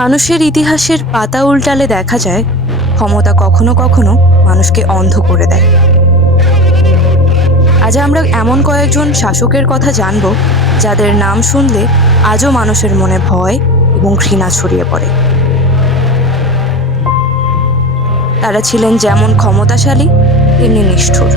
মানুষের ইতিহাসের পাতা উল্টালে দেখা যায় ক্ষমতা কখনো কখনো মানুষকে অন্ধ করে দেয়। আজ আমরা এমন কয়েকজন শাসকের কথা জানব যাদের নাম শুনলে আজও মানুষের মনে ভয় এবং ঘৃণা ছড়িয়ে পড়ে। তারা ছিলেন যেমন ক্ষমতাশালী তেমনি নিষ্ঠুর।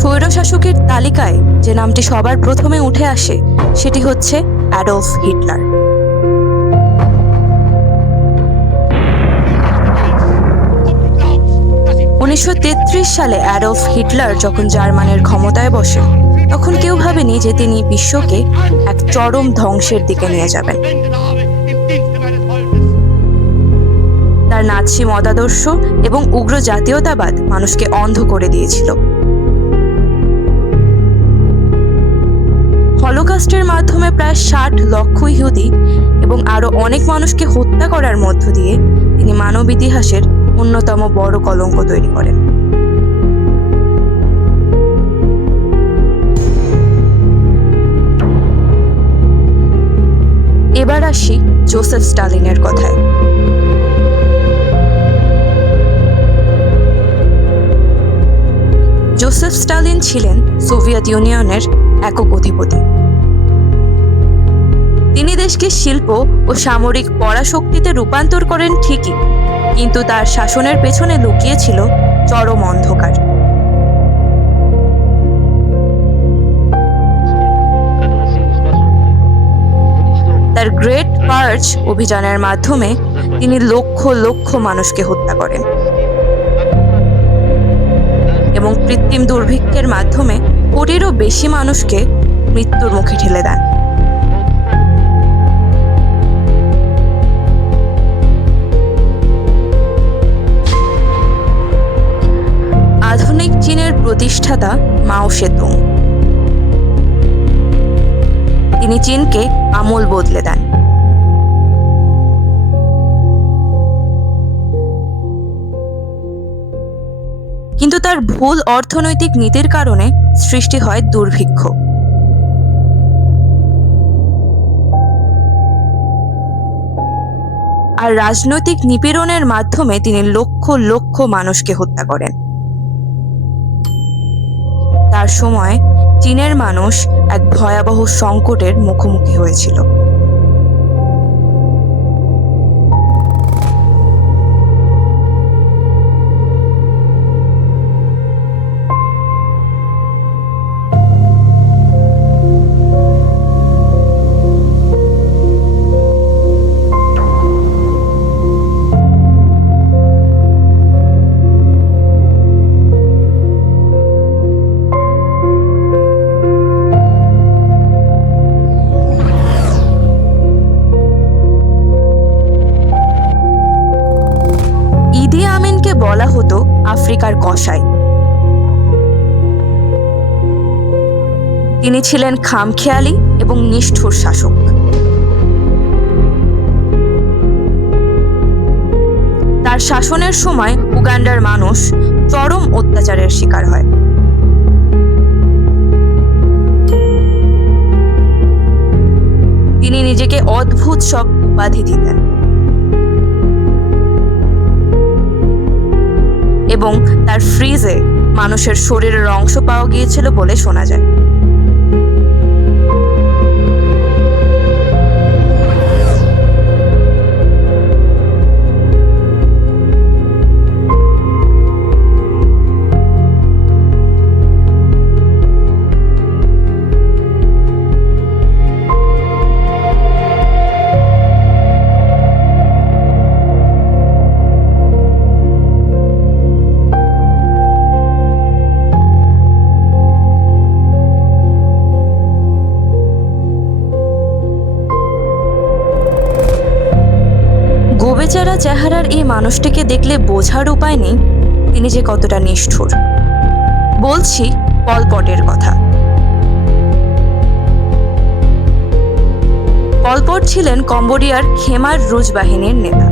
স্বৈরশাসকের তালিকায় যে নামটি সবার প্রথমে উঠে আসে সেটি হচ্ছে অ্যাডলফ হিটলার। উনিশশো সালে অ্যাডলফ হিটলার যখন জার্মানির ক্ষমতায় বসেন তখন কেউ ভাবেনি যে তিনি বিশ্বকে এক চরম ধ্বংসের দিকে নিয়ে যাবেন। তার নাৎসি মতাদর্শ এবং উগ্র জাতীয়তাবাদ মানুষকে অন্ধ করে দিয়েছিল। হলোকস্টের মাধ্যমে প্রায় 60 লক্ষ ইহুদি এবং আরো অনেক মানুষকে হত্যা করার মধ্য দিয়ে তিনি মানব ইতিহাসের অন্যতম বড় কলঙ্ক তৈরি করেন। এবার আসি জোসেফ স্টালিনের কথায়। জোসেফ স্টালিন ছিলেন সোভিয়েত ইউনিয়নের একক অধিপতি। তিনি দেশকে শিল্প ও সামরিক পরাশক্তিতে রূপান্তর করেন ঠিকই, কিন্তু তার শাসনের পেছনে লুকিয়ে ছিল চরম অন্ধকার। তার গ্রেট পার্চ অভিযানের মাধ্যমে তিনি লক্ষ লক্ষ মানুষকে হত্যা করেন এবং কৃত্রিম দুর্ভিক্ষের মাধ্যমে কোটিরও বেশি মানুষকে মৃত্যুর মুখে ঠেলে দেন। আধুনিক চীনের প্রতিষ্ঠাতা মাও সেতুং, তিনি চীনকে আমূল বদলে দেন। কিন্তু তার ভুল অর্থনৈতিক নীতির কারণে সৃষ্টি হয় দুর্ভিক্ষ। আর রাজনৈতিক নিপীড়নের মাধ্যমে তিনি লক্ষ লক্ষ মানুষকে হত্যা করেন। তার সময় চীনের মানুষ এক ভয়াবহ সংকটের মুখোমুখি হয়েছিল। ইদি আমিনকে বলা হতো আফ্রিকার কসাই। তিনি ছিলেন খামখেয়ালি এবং নিষ্ঠুর শাসক। তার শাসনের সময় উগান্ডার মানুষ চরম অত্যাচারের শিকার হয়। তিনি নিজেকে অদ্ভুত সব উপাধি দিতেন এবং তার ফ্রিজে মানুষের শরীরের অংশ পাওয়া গিয়েছিল বলে শোনা যায়। গোবেচারা চেহারার এই মানুষটিকে দেখলে বোঝার উপায় নেই তিনি যে কতটা নিষ্ঠুর। বলছি পল পটের কথা। পল পট ছিলেন কম্বোডিয়ার খেমার রুজ বাহিনীর নেতা।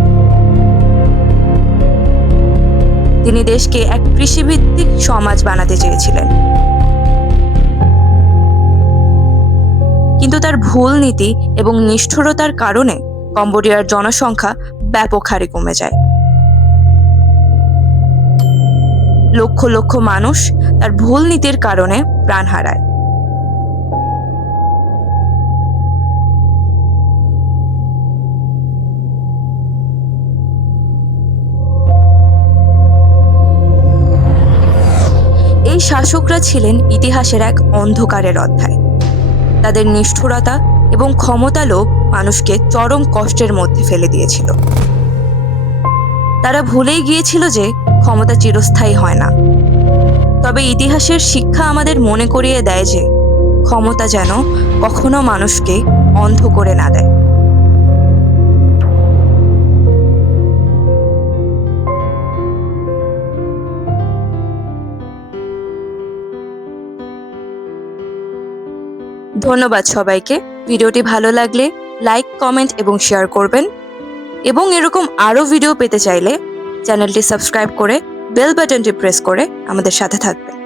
তিনি দেশকে এক কৃষিভিত্তিক সমাজ বানাতে চেয়েছিলেন। কিন্তু তার ভুল নীতি এবং নিষ্ঠুরতার কারণে কম্বোডিয়ার জনসংখ্যা ব্যাপক হারে কমে যায়। লক্ষ লক্ষ মানুষ তার ভুল নীতির কারণে প্রাণ হারায়। এই শাসকরা ছিলেন ইতিহাসের এক অন্ধকারের অধ্যায়। তাদের নিষ্ঠুরতা এবং ক্ষমতা লোভ মানুষকে চরম কষ্টের মধ্যে ফেলে দিয়েছিল। তারা ভুলেই গিয়েছিল যে ক্ষমতা চিরস্থায়ী হয় না। তবে ইতিহাসের শিক্ষা আমাদের মনে করিয়ে দেয় যে ক্ষমতা যেন কখনো মানুষকে অন্ধ করে না দেয়। ধন্যবাদ সবাইকে। ভিডিওটি ভালো লাগলে লাইক, কমেন্ট এবং শেয়ার করবেন। এবং এরকম আরও ভিডিও পেতে চাইলে চ্যানেলটি সাবস্ক্রাইব করে বেল বাটনটি প্রেস করে আমাদের সাথে থাকবেন।